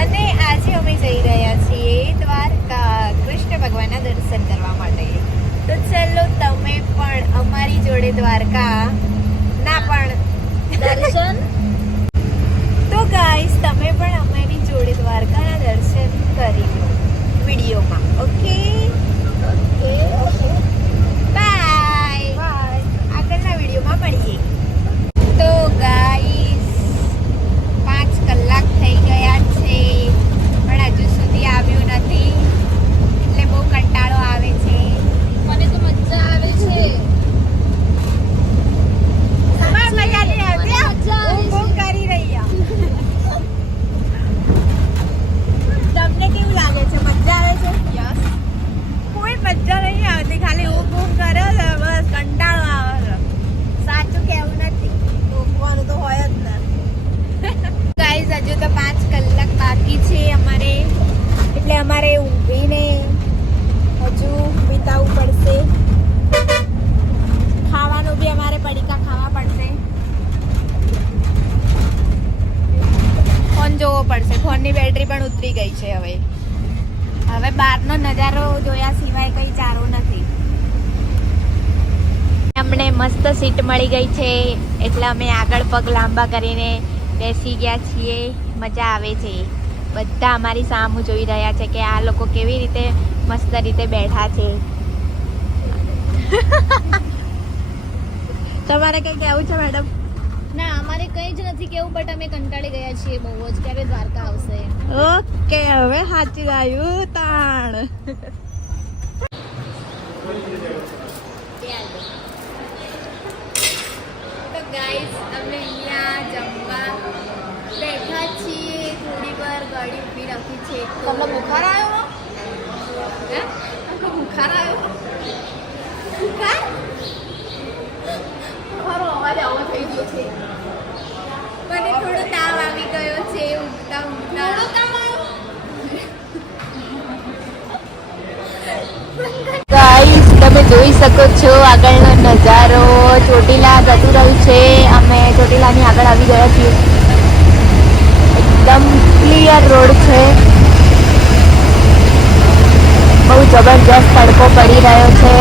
અને આજે અમે જઈ રહ્યા છીએ દ્વારકા કૃષ્ણ ભગવાનના દર્શન કરવા માટે. તો ચાલો તમે પણ અમારી જોડે દ્વારકા ના પણ દર્શન. તો ગાઈસ તમે પણ અમારી જોડે દ્વારકાના દર્શન કરી લો વિડીયોમાં. ઓકે ઓકે ઓકે બાય આગળના વિડીયોમાં મળીએ. તો ગાઈસ 5 કલાક થઈ ગયા છે પણ હજુ સુધી આવ્યું નથી એટલે બહુ કંટાળો આવે છે. મને તો મજા આવે છે. તમારે મજા નહીં આવતી? મજા આવે હું બહુ કરી રહી છું. તમને કેવું લાગે છે? મજા આવે છે? યસ. કોઈ મજા નહીં આવતી, ખાલી હું બહુ કરે છે, બસ કંટાળો આવે છે. સાચું કેવું નથી, ઊંઘવાનું તો હોય જ ને. ગાઈઝ હજુ તો 5 કલાક બાકી છે અમારે, એટલે અમારે ઊંઘીને હજુ વિતાવવું પડશે. ખાવાનું બી અમારે પડીકા ખાવા પડશે. ફોન જોવો પડશે, ફોનની બેટરી પણ ઉતરી ગઈ છે. હવે બહારનો નજારો જોયા સિવાય કંઈ ચારું નથી. અમને મસ્ત સીટ મળી ગઈ છે એટલે અમે આગળ પગ લાંબા કરીને બેસી ગયા છીએ. મજા આવે છે. બધા અમારી સામું જોઈ રહ્યા છે કે આ લોકો કેવી રીતે મસ્ત રીતે બેઠા છે. તમારે કઈ કહેવું છે મેડમ? ના, અમારે કંઈ જ નથી કેવું, બટ અમે કંટાળી ગયા છીએ બહુ જ. ક્યારે દ્વારકા આવશે? ઓકે, હવે સાચી આવ્યું તાણ. તો ગાઈસ અમે અહીંયા જમવા બેઠા છીએ. થોડી વાર ગાડી ઊભી રાખી છે. તમને બુખાર આવ્યો? હે? બુખાર આવ્યો? બુખાર? મારો અવાજ આવો થઈ ગયો છે. મને થોડો તાવ આવી ગયો છે ઊંઘતા ઊંઘતા. ગાઈસ તમે જોઈ શકો છો આગળનો નજારો. ચોટીલા જતું રહ્યું છે. અમે ચોટીલાની આગળ આવી ગયા છીએ. એકદમ ક્લિયર રોડ છે. બહુ જબરજસ્ત તડકો પડી રહ્યો છે.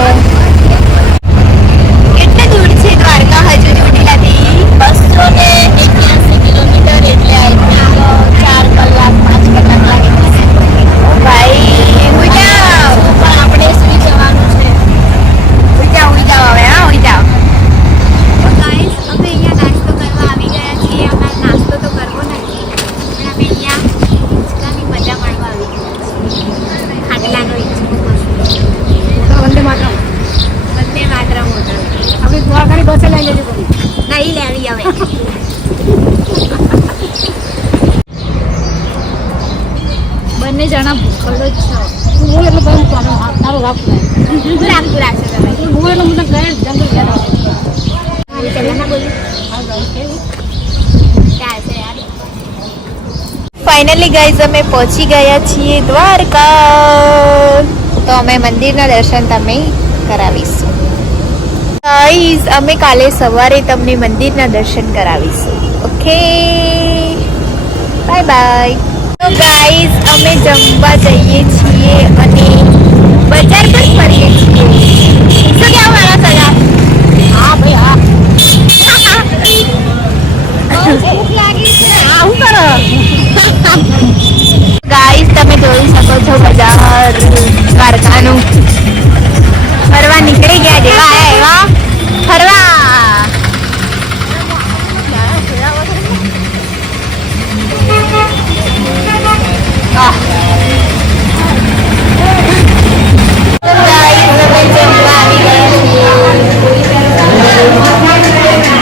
કેટલે દૂર છે દ્વારકા હજુ ચોટીલાથી? 281 કિલોમીટર, એટલે અહીંયા 4 કલાક 5 કલાક લાગે છે. ભાઈ ઉઈ જાઓ. પણ આપણે સુઈ જવાનું છે. ઉઈ જાઓ હવે. હા ઉઈ જાઓ. તો ગાઈસ અમે અહીંયા નાસ્તો કરવા આવી ગયા છીએ. અમારે નાસ્તો તો કરવો નથી પણ અમે અહીંયા હિંચકાની મજા માણવા આવી ગયા છીએ. ખાટલાનો હિંચકો મસ્ત. વંદે માતરમ. વંદે માતરમ હોટલ. આપણે દ્વારકાની બસે લઈ લેજો. નહીં લેવી હવે. બંને જણા ભૂખડ જ છે. હું એટલે બહુ તારો રાખું શું રાખતું રાખશો તમે? હું એટલે મને ગયા જંગલ ગયા. ચલના બોલી ચાલશે યાર. ફાઇનલી ગાઈઝ અમે પહોંચી ગયા છીએ દ્વારકા. તો અમે મંદિરના દર્શન તમે કરાવીશું. ગાઈઝ અમે કાલે સવારે તમને મંદિરના દર્શન કરાવીશું. Okay bye bye. તો ગાઈઝ અમે જમવા જઈએ છીએ અને બજાર પર ફરીએ છીએ. શું કહેવું મારા સગા? હા ભાઈ હા. ભૂખ લાગી છે. આવું કરો. ગાઈસ તમે જોઈ શકો છો બજાર દ્વારકાનું. ફરવા નીકળી ગયા જેવા એવા ફરવા.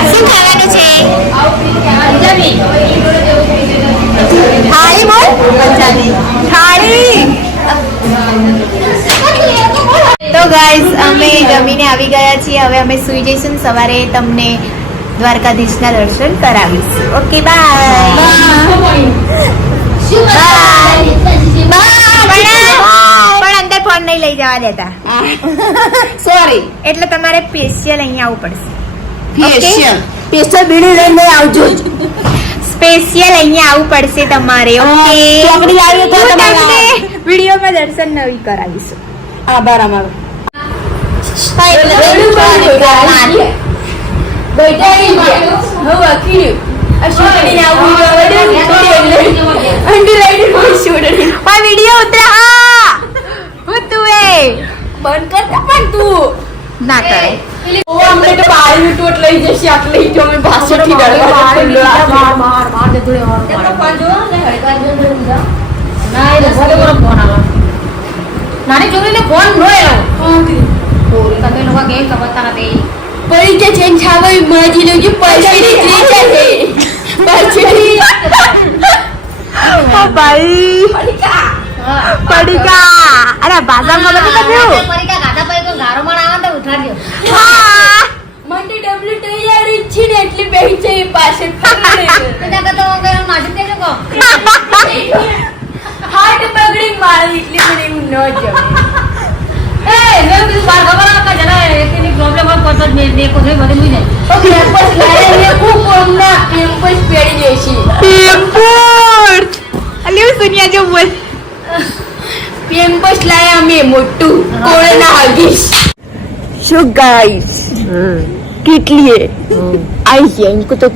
શું ખાવાનું છે? થાળી બોલ. થાળી. તો ગાઈઝ અમે જમીને આવી ગયા છીએ. હવે અમે સુઈ જઈશું. સવારે તમને દ્વારકાધીશના દર્શન કરાવીશું. Okay by. પણ અંદર ફોન નહીં લઈ જવા દેતા. સોરી. એટલે તમારે સ્પેશિયલ અહીંયા આવવું પડશે. સ્પેશિયલ બીડી લઈને આવજો. સ્પેશિયલ અહીંયા આવવું પડશે તમારે. ઓકે, ચોકડી લાવીએ તો હું તમારે તમને વિડીયોમાં દર્શન નવી કરાવીશું. આભાર અમારો. વિડીયો ઉતરે. હા, હું તું એ બંધ કરતા પણ તું ના કરે. અમને તો 12 મિનિટ લઈ જશે આટલે જ અમે પાછળથી ડરવા નાની છોકરીને ફોન નો એનો તમે લોકો ગેમ સમજતા નથી. પૈસા ચેન્જ આવે માજી લોજી પૈસા નીકળી જાય ઓ ભાઈ પડીકા. અરે બાજારમાં નથી લખ્યું. પરીકા ગાધા પછી કોઈ ગારો માં આવે તો ઉઠાડજો. હા, મને ડબલ તૈયારી છે ને એટલી બેહી છે પાછળ પેલા તો કઈ માટી દેજો કો હાર્ટ બગડી મારી એટલી મને એવું ન જમે. એ મે બીજું બાર ખબર આપા જરા એની પ્રોબ્લેમ હોય કોઈ તો દેખો છે બધું મુઈ જાય. તો કેમ્પસ લાયા ને ખૂબ કોમના કેમ્પસ પેડી દેશી ઇમ્પોર્ટ. અલી હું સુનિયા જો બોલ. કેમ્પસ લાયા અમે મોટું કોળના હગીશ. શું ગાઈસ, કેટલી આઈ છે ઇनको તો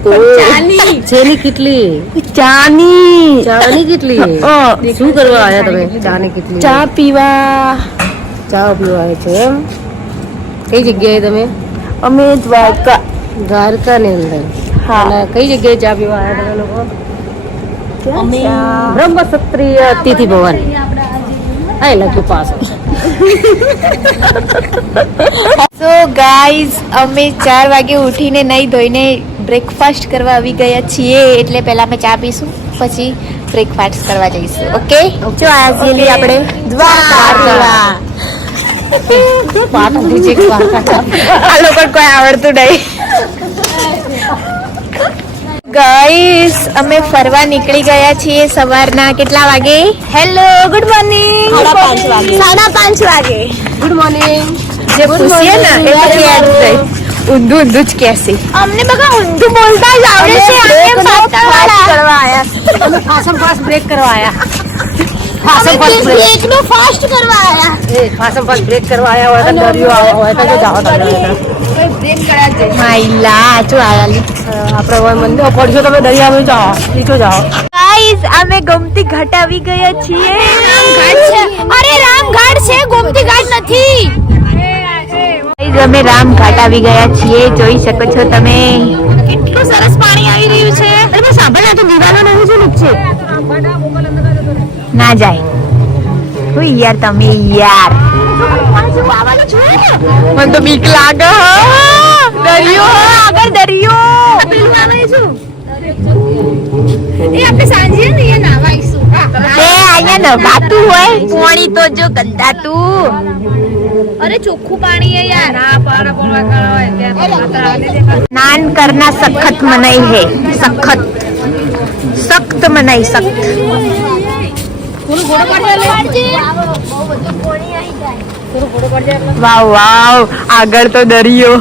ચાની જેની કેટલી ચાની ચાની કેટલી શું કરવા આયા તમે ચાની કેટલી ચા પીવા. ચા પીવા આવ્યા છો એમ? કઈ જગ્યાએ તમે? અમે દ્વારકા. દ્વારકા ની અંદર. હા. અને કઈ જગ્યાએ ચા પીવા આવ્યા તમે લોકો? અમે બ્રહ્મ ક્ષત્રિય અતિથિ ભવન. આ લખ્યું પાછળ. સો ગાઈઝ, અમે 4 વાગે ઉઠીને નહીં ધોઈને બ્રેકફાસ્ટ કરવા આવી ગયા છીએ. એટલે પહેલા અમે ચા પીશું, પછી બ્રેકફાસ્ટ કરવા જઈશું. ઓકે, જો આજે આપણે દ્વારકા. આ લોકો કોઈ આવડતું નહીં. ગાઈસ, અમે ફરવા નીકળી ગયા છીએ સવારના કેટલા વાગે? Hello, good morning. 5:30 વાગે. 5:30 વાગે. Good morning. જે પૂછીએ ને એ પછી યાદ થાય. ઊંધું ઊંધું જ કહેશે. અમને બગા ઊંધું બોલતા જ આવડે છે. અમે ફાસ્ટ કરવા આયા. અમે ફાસમ ફાસ્ટ બ્રેક કરવા આયા. અમે બ્રેકનો ફાસ્ટ કરવા આયા. ફાસમ ફાસ્ટ બ્રેક કરવા આયા હોય તો દરિયો આવો હોય તો જો જાવ તમે માઈલા ચો આયાલી. આપણે હોય મંદિર પડશો તમે દરિયામાં જાઓ નીચો જાઓ. ગાઈસ, અમે ગોમતી ઘાટ આવી ગયા છીએ. અરે રામઘાટ છે, ગોમતી ઘાટ નથી. ગાઈસ, અમે રામઘાટ આવી ગયા છીએ. જોઈ શકો છો તમે. કેટલું સરસ પાણી આવી રહ્યું છે. અરે સાંભળ, આ તો દીવાલો નહીં છે નીચે. ના જાય. ઓય યાર, તમે યાર. મને તો બીક લાગે. દરિયો આગળ દરિયો. પેલું આવે છું. એ આપણે સાંજે ને અહીંયા નાવા આવીશું. એ અહીંયા નવાતું હોય. પાણી તો જો ગંદાતું. અરે ચોખ્ખું પાણી है यार. स्नान करना सख्त मनाई है. सख्त सख्त मनाई सख्त. વાવ વાવ, આગળ તો દરિયો.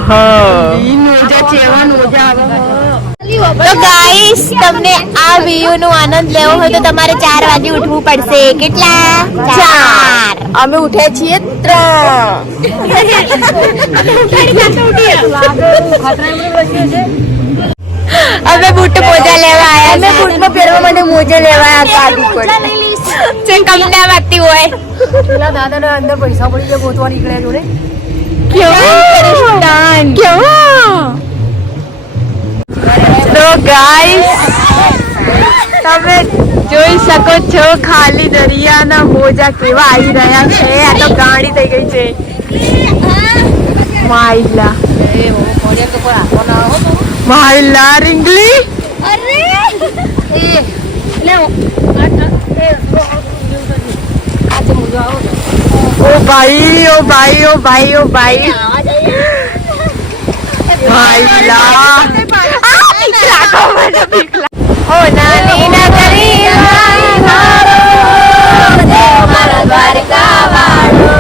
તો ગાઈસ, તમને આ વ્યૂ નો આનંદ લેવો હોય તો તમારે 4 વાગે ઉઠવું પડશે. કેટલા? 4. અમે ઉઠ્યા છીએ 3. અમે બૂટ મોજા લેવા આયા. અમે બૂટમાં પહેરવા માટે મોજા લેવા આયા. જે કમના વાગતી હોય. પેલા દાદાને અંદર પૈસા પડી જાય ગોતવા નીકળ્યા જોડે. તો ગાઈસ, તમે જોઈ શકો છો ખાલી દરિયાના મોજા કેવા આવી રહ્યા છે. આ તો ગાડી થઈ ગઈ છે. માઈલા માઈલા રીંગલી. ઓ ભાઈ, ઓ ભાઈ, ઓ ભાઈ, ઓ ભાઈ. માઈલા ઓ નાની નગરી મારો દેવ મારો દ્વારકા વાળો.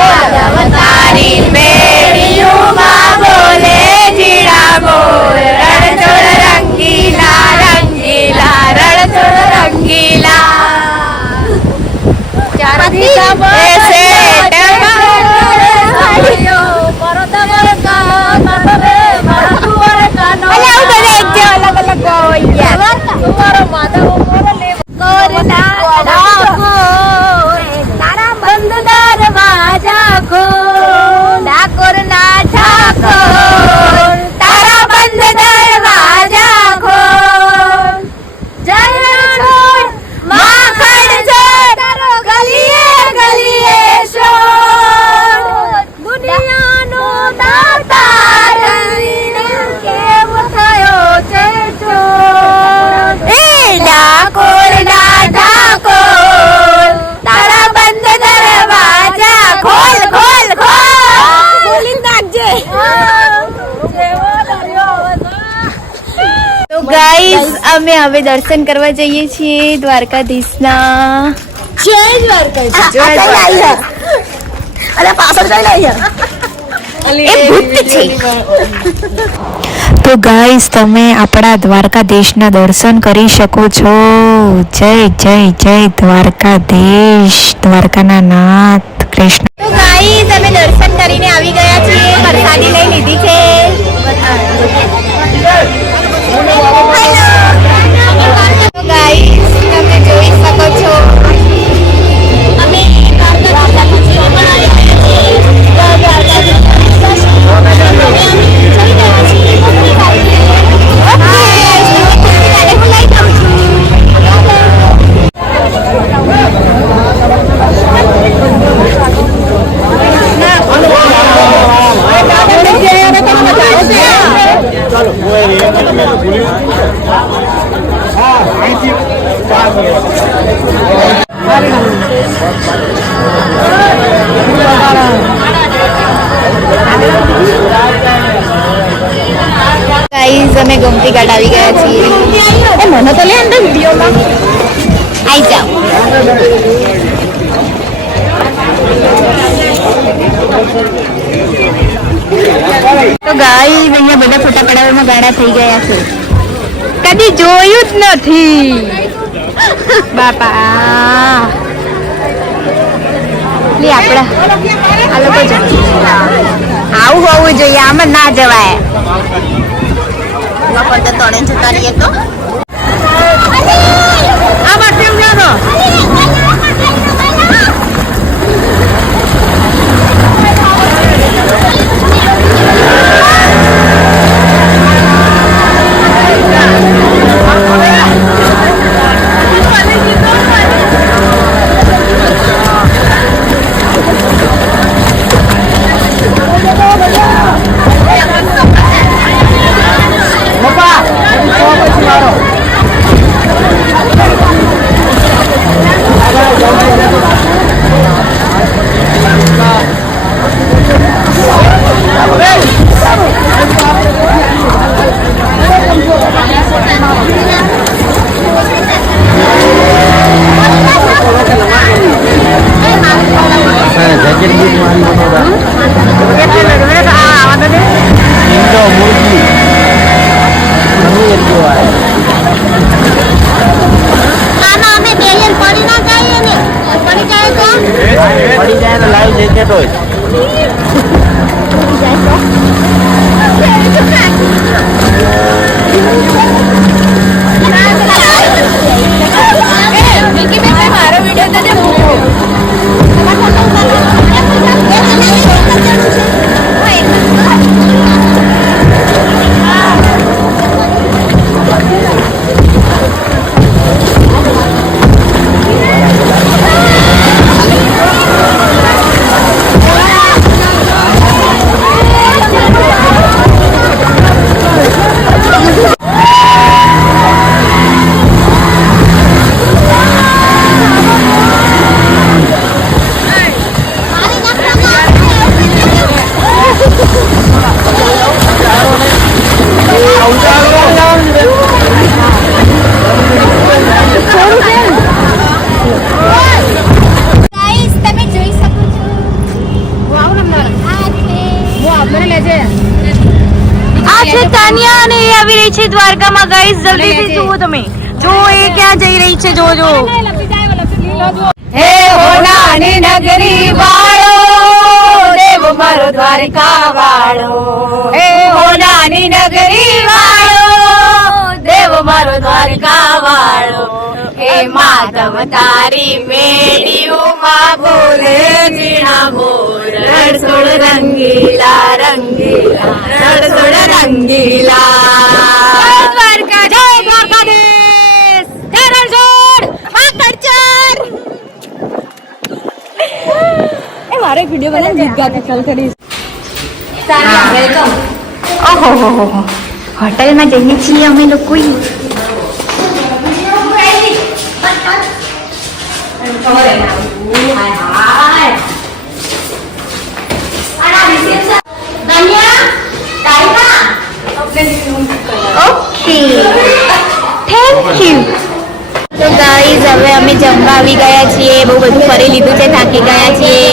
ઓ અવતારી મેળીયુંમાં બોલે જીડા મોર. રણછોડ રંગીલા રંગી અમે હવે દર્શન કરવા જઈએ છીએ દ્વારકાધીશના. જય દ્વારકા. જય દ્વારકા. અરે પાછળ જઈ લઈએ. એ ભૂત છે. તો ગાઈસ તમે આપણા દ્વારકાધીશના દર્શન કરી શકો છો. જય જય જય દ્વારકાધીશ, દ્વારકાના નાથ કૃષ્ણ. તો ગાઈસ અમે દર્શન કરીને આવી ગયા છીએ. પ્રસાદી લઈ લીધી છે. તો ગાઈસ તમે જોઈ શકો છો અમે દ્વારકા પછી પણ આવી ગયા છીએ. ગાઈસ અમે ગોમતી ઘાટ આવી ગયા છીએ. એ મને તો લે અંદર વિડીયોમાં આવી જાઓ. તો ગાઈસ અહીંયા બધા ફોટા પડાવવામાં ગાડા થઈ ગયા છે. કદી જોયું જ નથી બાપા. લે આપડા આ લોકો આવું હોવું જોઈએ. આમ જ ના જવાય. તોડે જતા રહીએ તો આમાં કેમ જાનો? દ્વારકામાં ગાઈસ જલ્દીથી જુઓ તમે. જો એ ક્યાં જઈ રહી છે. જોજો. હે હોનાની નગરી વાળો દેવ મારો દ્વારકા વાળો. હે હોનાની નગરી વાળો દેવ મારો દ્વારકા વાળો. હે માધવ તારી મેડીઓમાં બોલે ઝીણા બોલ. રણછોડ રંગીલા રંગીલા રણછોડ રંગીલા. મારે વિડિયો બનાવી ગીત ગાતે ચાલ કરીશ. વેલકમ. ઓહો હો હો. હોટલમાં જઈએ છીએ અમે લોકો. ઓકે થેન્ક તો ગાઈઝ હવે અમે જમવા આવી ગયા છીએ. બહુ બધું ફરી લીધું છે, થાકી ગયા છીએ,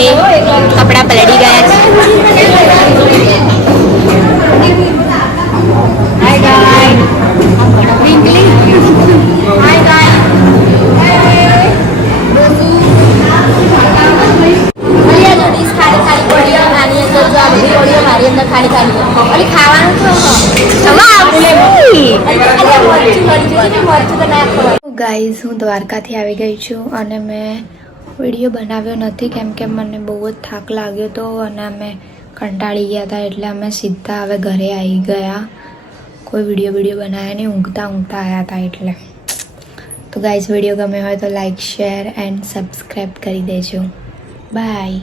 કપડાં પલળી ગયા છે. હાય ગાય હાય ગાય ગાઈઝ હું દ્વારકાથી આવી ગઈ છું અને મેં વિડીયો બનાવ્યો નથી કેમ કે મને બહુ જ થાક લાગ્યો હતો અને અમે કંટાળી ગયા હતા એટલે અમે સીધા હવે ઘરે આવી ગયા. કોઈ વિડીયો બનાવ્યા નહીં, ઊંઘતા આવ્યા હતા એટલે. તો ગાઈઝ વિડીયો ગમે હોય તો લાઈક શેર એન્ડ સબસ્ક્રાઈબ કરી દેજો. બાય.